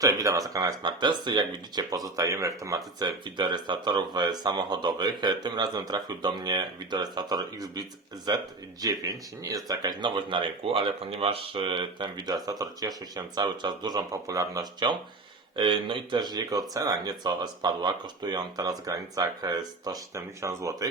Cześć, witam Was na kanale Smart Testy. Jak widzicie, pozostajemy w tematyce wideorejestratorów e, samochodowych. E, Tym razem trafił do mnie wideorejestrator XBlitz Z9. Nie jest to jakaś nowość na rynku, ale ponieważ e, ten wideorejestrator cieszy się cały czas dużą popularnością, no i też jego cena nieco spadła, kosztuje on teraz w granicach e, 170 zł,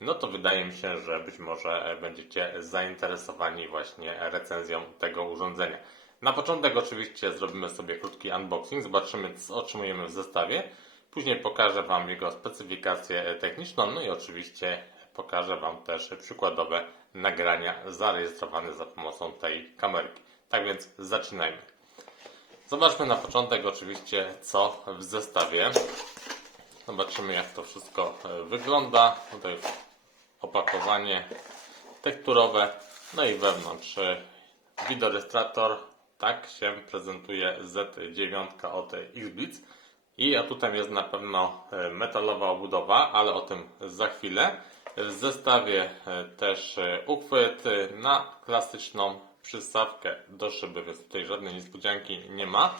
no to wydaje mi się, że być może będziecie zainteresowani właśnie recenzją tego urządzenia. Na początek oczywiście zrobimy sobie krótki unboxing, zobaczymy co otrzymujemy w zestawie. Później pokażę Wam jego specyfikację techniczną, no i oczywiście pokażę Wam też przykładowe nagrania zarejestrowane za pomocą tej kamerki. Tak więc zaczynajmy. Zobaczmy na początek oczywiście co w zestawie. Zobaczymy jak to wszystko e, wygląda. Tutaj opakowanie tekturowe, no i wewnątrz e, wideorejestrator. Tak się prezentuje Z9 od XBlitz. I a tutaj jest na pewno e, metalowa obudowa, ale o tym za chwilę. W zestawie e, też e, uchwyt na klasyczną przystawkę do szyby, więc tutaj żadnej niespodzianki nie ma.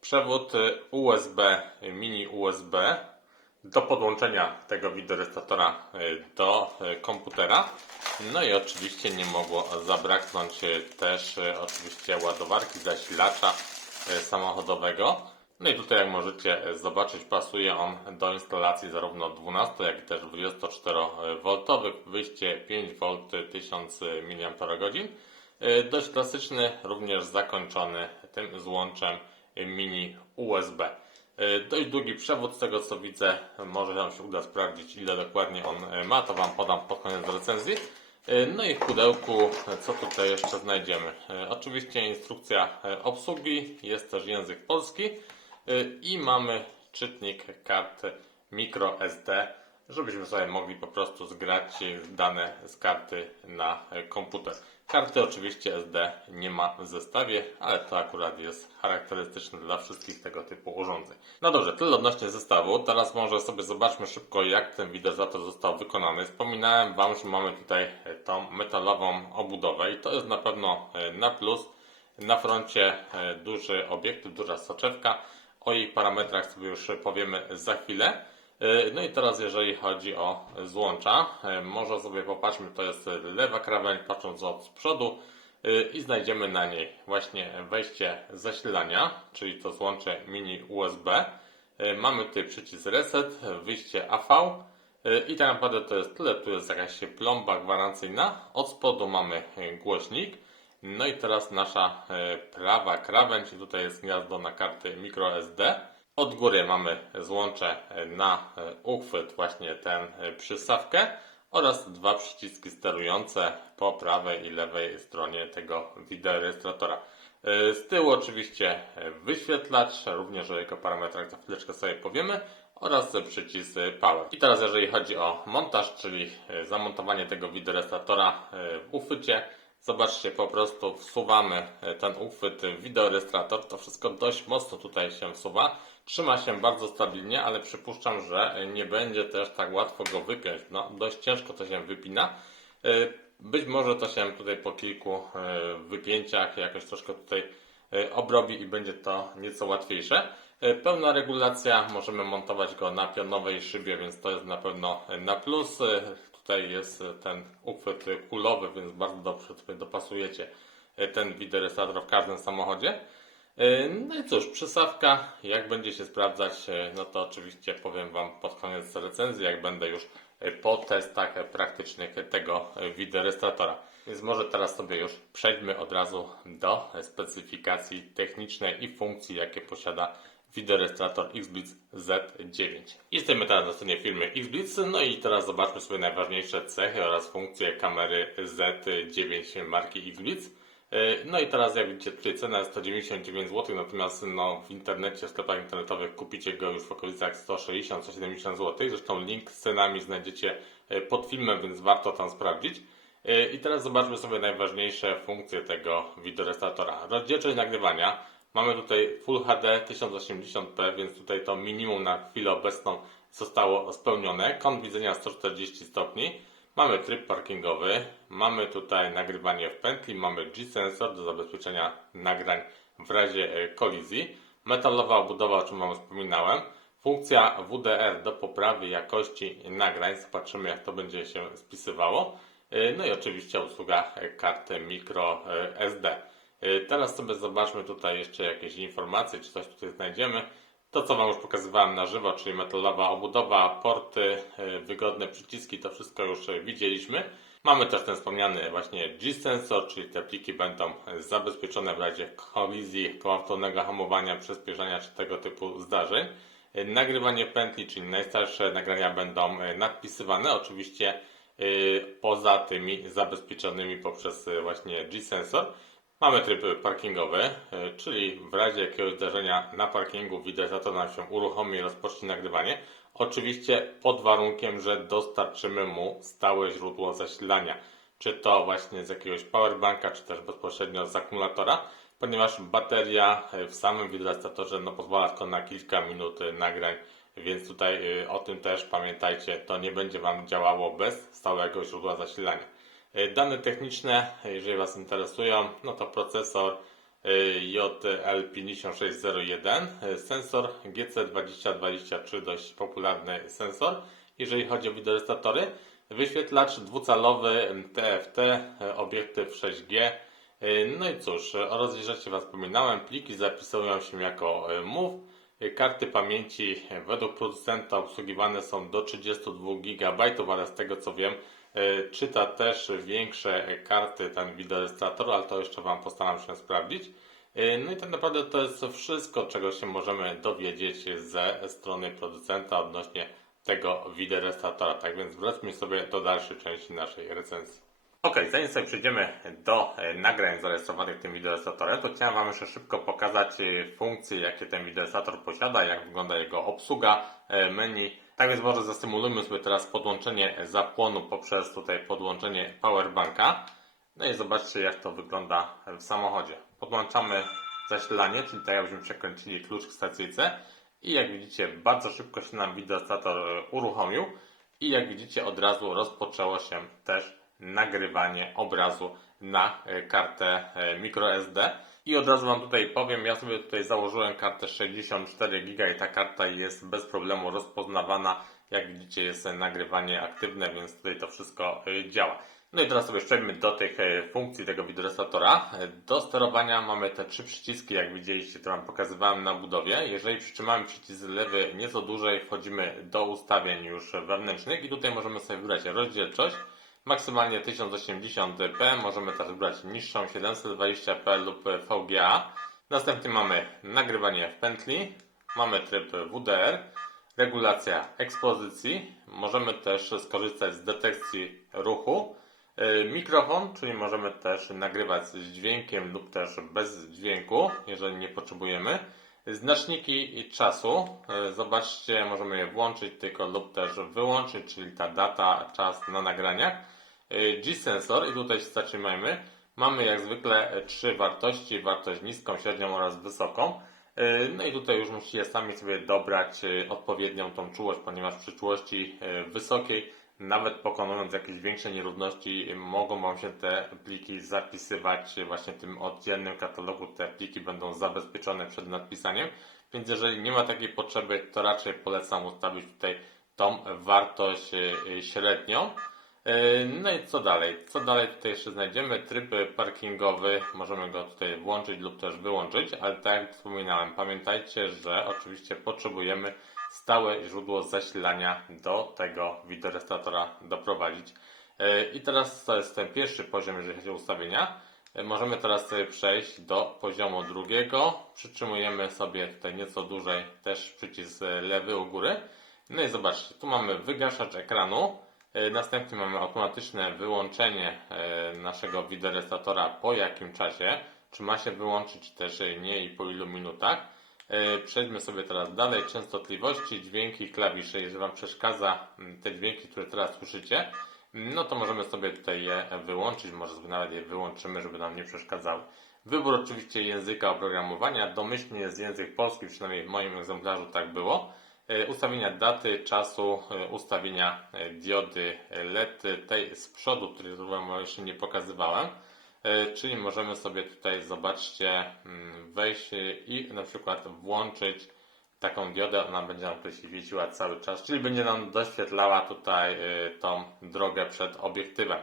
Przewód USB, mini USB do podłączenia tego wideorejestratora e, do e, komputera. No i oczywiście nie mogło zabraknąć e, też oczywiście ładowarki zasilacza samochodowego. No i tutaj jak możecie zobaczyć pasuje on do instalacji zarówno 12 jak i też 24V, wyjście 5V 1000 mAh. Dość klasyczny, również zakończony tym złączem mini USB. E, Dość długi przewód, z tego co widzę, może nam się uda sprawdzić ile dokładnie on e, ma, to Wam podam pod koniec recenzji. E, No i w pudełku, co tutaj jeszcze znajdziemy? Oczywiście instrukcja obsługi, jest też język polski i mamy czytnik kart microSD, żebyśmy sobie mogli po prostu zgrać dane z karty na komputer. Karty oczywiście SD nie ma w zestawie, ale to akurat jest charakterystyczne dla wszystkich tego typu urządzeń. No dobrze, tyle odnośnie zestawu. Teraz może sobie zobaczmy szybko, jak ten wideozator został wykonany. Wspominałem Wam, że mamy tutaj e, tą metalową obudowę i to jest na pewno e, na plus. Na froncie e, duży obiektyw, duża soczewka. O jej parametrach sobie już powiemy za chwilę. E, No i teraz jeżeli chodzi o złącza, e, może sobie popatrzmy, to jest lewa krawędź, patrząc od przodu e, i znajdziemy na niej właśnie wejście zasilania, czyli to złącze mini USB. Mamy tutaj przycisk reset, wyjście AV i tak naprawdę to jest tyle, tu jest jakaś plomba gwarancyjna. Od spodu mamy głośnik. No i teraz nasza prawa krawędź, tutaj jest gniazdo na karty microSD. Od góry mamy złącze na uchwyt, właśnie tę przystawkę oraz dwa przyciski sterujące po prawej i lewej stronie tego wideorejestratora. Z tyłu oczywiście wyświetlacz, również o jego parametrach za chwileczkę sobie powiemy oraz przycisk Power. I teraz jeżeli chodzi o montaż, czyli zamontowanie tego wideorejestratora w uchwycie, Zobaczcie, po prostu wsuwamy e, ten uchwyt w wideorejestrator. To wszystko dość mocno tutaj się wsuwa. Trzyma się bardzo stabilnie, ale przypuszczam, że e, nie będzie też tak łatwo go wypiąć. No, dość ciężko to się wypina. E, Być może to się tutaj po kilku wypięciach jakoś troszkę tutaj obrobi i będzie to nieco łatwiejsze. E, Pełna regulacja, możemy montować go na pionowej szybie, więc to jest na pewno na plus. E, Tutaj jest ten uchwyt kulowy, więc bardzo dobrze sobie dopasujecie e, ten wideorejestrator w każdym samochodzie. No i cóż, przystawka, jak będzie się sprawdzać, no to oczywiście powiem Wam pod koniec recenzji, jak będę już po testach praktycznych tego wideorejestratora. Więc może teraz sobie już przejdźmy od razu do specyfikacji technicznej i funkcji, jakie posiada wideorejestrator XBlitz Z9. Jesteśmy teraz na stronie firmy XBlitz, no i teraz zobaczmy sobie najważniejsze cechy oraz funkcje kamery Z9 marki XBlitz. E, No i teraz jak widzicie tutaj cena jest 199 zł, natomiast no, w internecie, w sklepach internetowych kupicie go już w okolicach 160-170 zł. Zresztą link z cenami znajdziecie e, pod filmem, więc warto tam sprawdzić. E, I teraz zobaczmy sobie najważniejsze funkcje tego wideorejestratora. Rozdzielczość nagrywania. Mamy tutaj Full HD 1080p, więc tutaj to minimum na chwilę obecną zostało spełnione. Kąt widzenia 140 stopni. Mamy tryb parkingowy, mamy tutaj nagrywanie w pętli, mamy G-sensor do zabezpieczenia nagrań w razie e, kolizji. metalowa obudowa, o czym Wam wspominałem, funkcja WDR do poprawy jakości nagrań, zobaczymy jak to będzie się spisywało, E, no i oczywiście usługa karty micro e, SD. E, Teraz sobie zobaczmy tutaj jeszcze jakieś informacje, czy coś tutaj znajdziemy. To, co Wam już pokazywałem na żywo, czyli metalowa obudowa, porty, e, wygodne przyciski, to wszystko już e, widzieliśmy. Mamy też ten wspomniany właśnie G-sensor, czyli te pliki będą zabezpieczone w razie kolizji, gwałtownego hamowania, przyspieszania czy tego typu zdarzeń. Nagrywanie pętli, czyli najstarsze nagrania będą nadpisywane, oczywiście poza tymi zabezpieczonymi poprzez właśnie G-sensor. Mamy tryb parkingowy, y, czyli w razie jakiegoś zdarzenia na parkingu wideozator nam się uruchomi i rozpocznie nagrywanie. Oczywiście pod warunkiem, że dostarczymy mu stałe źródło zasilania. Czy to właśnie z jakiegoś powerbanka, czy też bezpośrednio z akumulatora, ponieważ bateria y, w samym wideozatorze no, pozwala tylko na kilka minut y, nagrań, więc tutaj o tym też pamiętajcie, to nie będzie Wam działało bez stałego źródła zasilania. E, Dane techniczne, jeżeli Was interesują, no to procesor e, JL5601, e, sensor GC2023, dość popularny sensor, jeżeli chodzi o wideorestatory, wyświetlacz dwucalowy TFT, obiektyw 6G, E, no i cóż, o rozdzielczości Was wspominałem, pliki zapisują się jako MOV, Karty pamięci według producenta obsługiwane są do 32 GB, ale z tego co wiem, czyta też większe e, karty ten wideorejestrator, ale to jeszcze Wam postaram się sprawdzić. E, No i tak naprawdę to jest wszystko, czego się możemy dowiedzieć ze strony producenta odnośnie tego wideorejestratora. Tak więc wróćmy sobie do dalszej części naszej recenzji. Ok, zanim sobie przejdziemy do e, nagrań zarejestrowanych tym wideorejestratorem, to chciałem Wam jeszcze szybko pokazać e, funkcje, jakie ten wideorejestrator posiada, jak wygląda jego obsługa, e, menu. Tak więc może zastymulujmy sobie teraz podłączenie zapłonu poprzez tutaj podłączenie powerbanka. No i zobaczcie jak to wygląda w samochodzie. Podłączamy zasilanie, czyli tak jakbyśmy przekręcili klucz w stacyjce i jak widzicie bardzo szybko się nam wideorejestrator e, uruchomił i jak widzicie od razu rozpoczęło się też nagrywanie obrazu na kartę microSD. I od razu Wam tutaj powiem, ja sobie tutaj założyłem kartę 64 GB i ta karta jest bez problemu rozpoznawana. Jak widzicie jest nagrywanie aktywne, więc tutaj to wszystko e, działa. No i teraz sobie przejdźmy do tych e, funkcji tego wideorejestratora. E, Do sterowania mamy te trzy przyciski, jak widzieliście, to Wam pokazywałem na budowie. Jeżeli przytrzymamy przycisk lewy nieco dłużej, wchodzimy do ustawień już wewnętrznych i tutaj możemy sobie wybrać rozdzielczość maksymalnie 1080p, możemy też wybrać niższą 720p lub VGA. Następnie mamy nagrywanie w pętli, mamy tryb WDR, regulacja ekspozycji, możemy też skorzystać z detekcji ruchu, Yy, mikrofon, czyli możemy też nagrywać z dźwiękiem lub też bez dźwięku, jeżeli nie potrzebujemy. Znaczniki czasu, yy, zobaczcie, możemy je włączyć tylko lub też wyłączyć, czyli ta data, czas na nagraniach. Yy, G-sensor i tutaj zatrzymajmy. Mamy jak zwykle trzy wartości, wartość niską, średnią oraz wysoką. Yy, No i tutaj już musicie sami sobie dobrać yy, odpowiednią tą czułość, ponieważ przy czułości yy, wysokiej, nawet pokonując jakieś większe nierówności, mogą Wam się te pliki zapisywać właśnie w tym oddzielnym katalogu. Te pliki będą zabezpieczone przed nadpisaniem, więc jeżeli nie ma takiej potrzeby, to raczej polecam ustawić tutaj tą wartość średnią. Yy, No i co dalej? Co dalej tutaj jeszcze znajdziemy? Tryb parkingowy, możemy go tutaj włączyć lub też wyłączyć, ale tak jak wspominałem, pamiętajcie, że oczywiście potrzebujemy stałe źródło zasilania do tego wideorejestratora doprowadzić. Yy, I teraz to jest ten pierwszy poziom, jeżeli chodzi o ustawienia. Yy, Możemy teraz sobie przejść do poziomu drugiego. Przytrzymujemy sobie tutaj nieco dłużej też przycisk lewy u góry. No i zobaczcie, tu mamy wygaszacz ekranu. E, Następnie mamy automatyczne wyłączenie e, naszego wideorejestratora po jakim czasie, czy ma się wyłączyć, czy też nie i po ilu minutach. E, Przejdźmy sobie teraz dalej. Częstotliwości, dźwięki, klawisze. Jeżeli Wam przeszkadza te dźwięki, które teraz słyszycie, no to możemy sobie tutaj je wyłączyć. Może sobie nawet je wyłączymy, żeby nam nie przeszkadzały. Wybór oczywiście języka oprogramowania. Domyślnie jest język polski, przynajmniej w moim egzemplarzu tak było. E, Ustawienia daty, czasu, e, ustawienia e, diody LED tej z przodu, której Wam jeszcze nie pokazywałem. Czyli możemy sobie tutaj, zobaczcie, mm, wejść i na przykład włączyć taką diodę, ona będzie nam tutaj świeciła cały czas, czyli będzie nam doświetlała tutaj tą drogę przed obiektywem.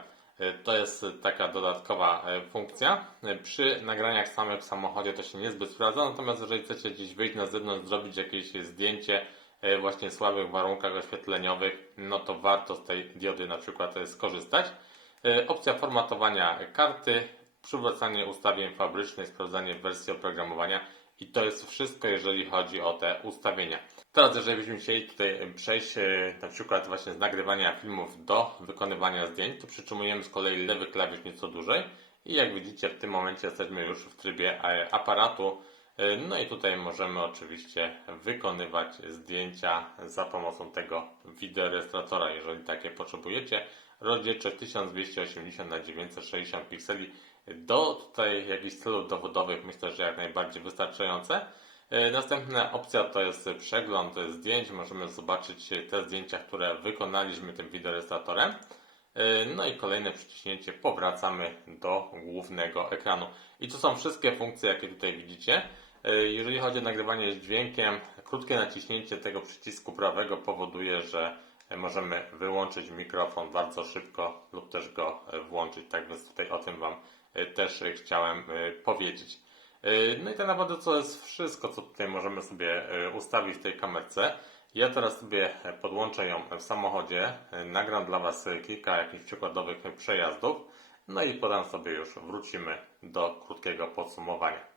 To jest taka dodatkowa funkcja. Przy nagraniach samych w samochodzie to się niezbyt sprawdza, natomiast jeżeli chcecie gdzieś wyjść na zewnątrz, zrobić jakieś zdjęcie właśnie w słabych warunkach oświetleniowych, no to warto z tej diody na przykład e, skorzystać. E, Opcja formatowania karty, przywracanie ustawień fabrycznych, sprawdzanie wersji oprogramowania i to jest wszystko, jeżeli chodzi o te ustawienia. Teraz, jeżeli byśmy chcieli tutaj przejść e, na przykład właśnie z nagrywania filmów do wykonywania zdjęć, to przytrzymujemy z kolei lewy klawisz nieco dłużej i jak widzicie w tym momencie jesteśmy już w trybie e, aparatu. E, No i tutaj możemy oczywiście wykonywać zdjęcia za pomocą tego wideorejestratora, jeżeli takie potrzebujecie. Rozdzielczość 1280 na 960 pikseli do tutaj jakichś celów dowodowych myślę, że jak najbardziej wystarczające. E, Następna opcja to jest przegląd zdjęć. Możemy zobaczyć te zdjęcia, które wykonaliśmy tym wideorejestratorem. E, No i kolejne przyciśnięcie powracamy do głównego ekranu. I to są wszystkie funkcje, jakie tutaj widzicie. E, Jeżeli chodzi o nagrywanie z dźwiękiem, krótkie naciśnięcie tego przycisku prawego powoduje, że możemy wyłączyć mikrofon bardzo szybko lub też go włączyć. Tak więc tutaj o tym Wam e, też chciałem e, powiedzieć. No i tak naprawdę to jest wszystko, co tutaj możemy sobie ustawić w tej kamerce. Ja teraz sobie podłączę ją w samochodzie, nagram dla Was kilka jakichś przykładowych przejazdów, no i potem sobie już wrócimy do krótkiego podsumowania.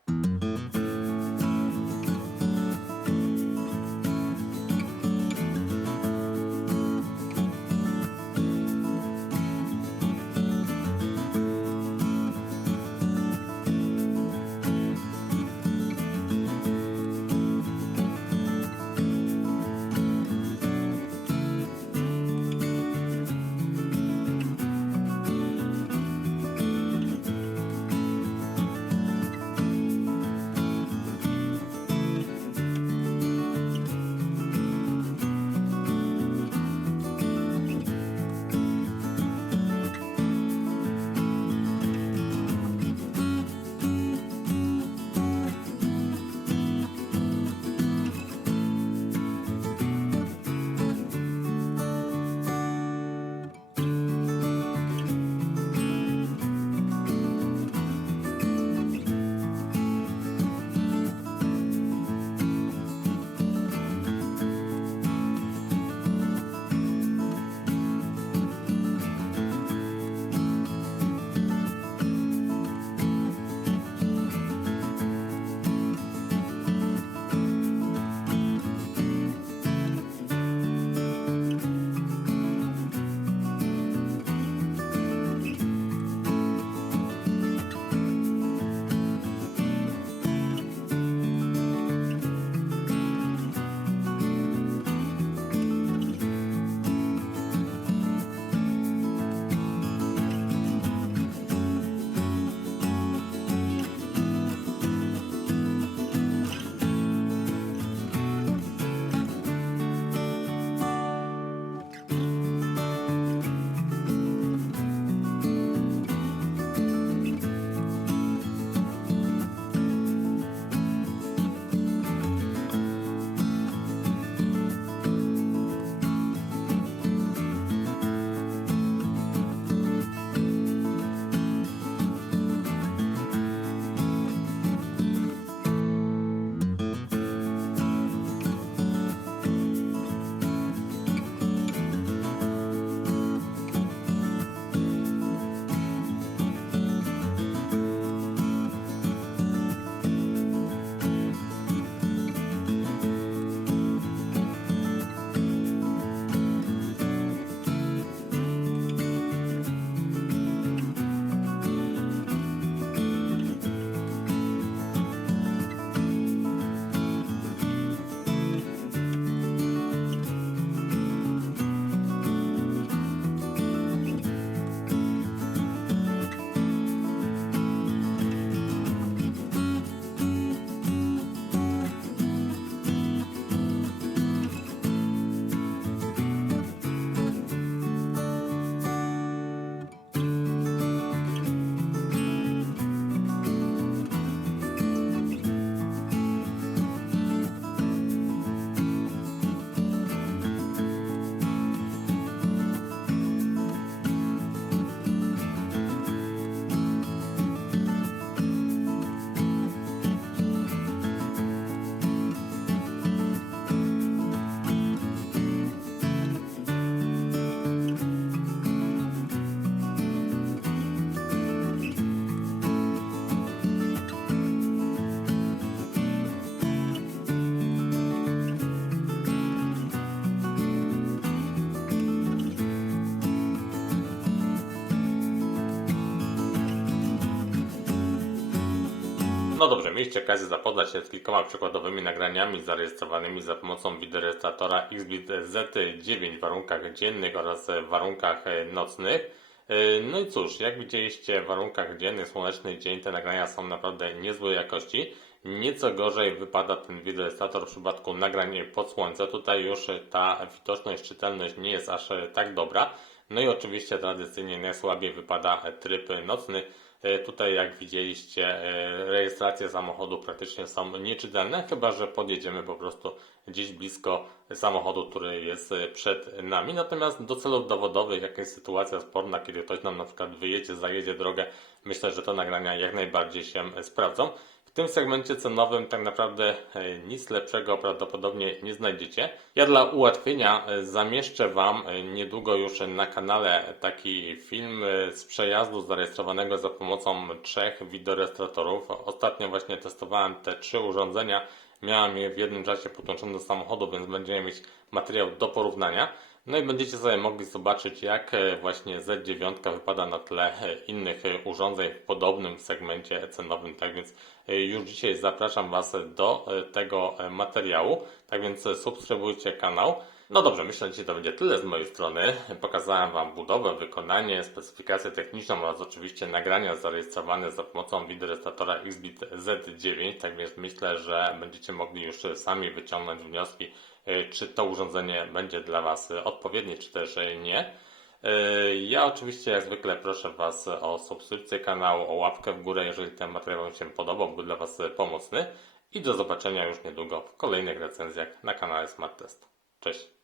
Mieliście okazję zapoznać się z kilkoma przykładowymi nagraniami zarejestrowanymi za pomocą wideorejestratora XBit Z9 w warunkach dziennych oraz w warunkach e, nocnych. E, No i cóż, jak widzieliście w warunkach dziennych, słoneczny dzień, te nagrania są naprawdę niezłej jakości. Nieco gorzej wypada ten wideorejestrator w przypadku nagrań pod słońce. Tutaj już ta widoczność, czytelność nie jest aż tak dobra. No i oczywiście tradycyjnie najsłabiej wypada tryb nocny. E, Tutaj jak widzieliście e, rejestracje samochodu praktycznie są nieczytelne, chyba że podjedziemy po prostu gdzieś blisko samochodu, który jest e, przed nami. Natomiast do celów dowodowych, jak jest sytuacja sporna, kiedy ktoś nam na przykład wyjedzie, zajedzie drogę, myślę, że te nagrania jak najbardziej się sprawdzą. W tym segmencie cenowym tak naprawdę e, nic lepszego prawdopodobnie nie znajdziecie. Ja dla ułatwienia e, zamieszczę Wam e, niedługo już na kanale taki film z przejazdu zarejestrowanego za pomocą trzech wideorejestratorów. Ostatnio właśnie testowałem te trzy urządzenia. Miałem je w jednym czasie podłączone do samochodu, więc będziemy mieć materiał do porównania. No i będziecie sobie mogli zobaczyć, jak e, właśnie Z9 wypada na tle e, innych e, urządzeń w podobnym segmencie cenowym. Tak więc już dzisiaj zapraszam Was do tego materiału. Tak więc subskrybujcie kanał. No dobrze, myślę, że to będzie tyle z mojej strony. Pokazałem Wam budowę, wykonanie, specyfikację techniczną oraz oczywiście nagrania zarejestrowane za pomocą wideorejestratora XBit Z9. Tak więc myślę, że będziecie mogli już sami wyciągnąć wnioski, czy to urządzenie będzie dla Was odpowiednie, czy też nie. E, Ja oczywiście jak zwykle proszę Was o subskrypcję kanału, o łapkę w górę, jeżeli ten materiał Wam się podobał, był dla Was pomocny. I do zobaczenia już niedługo w kolejnych recenzjach na kanale Smart Test. Cześć!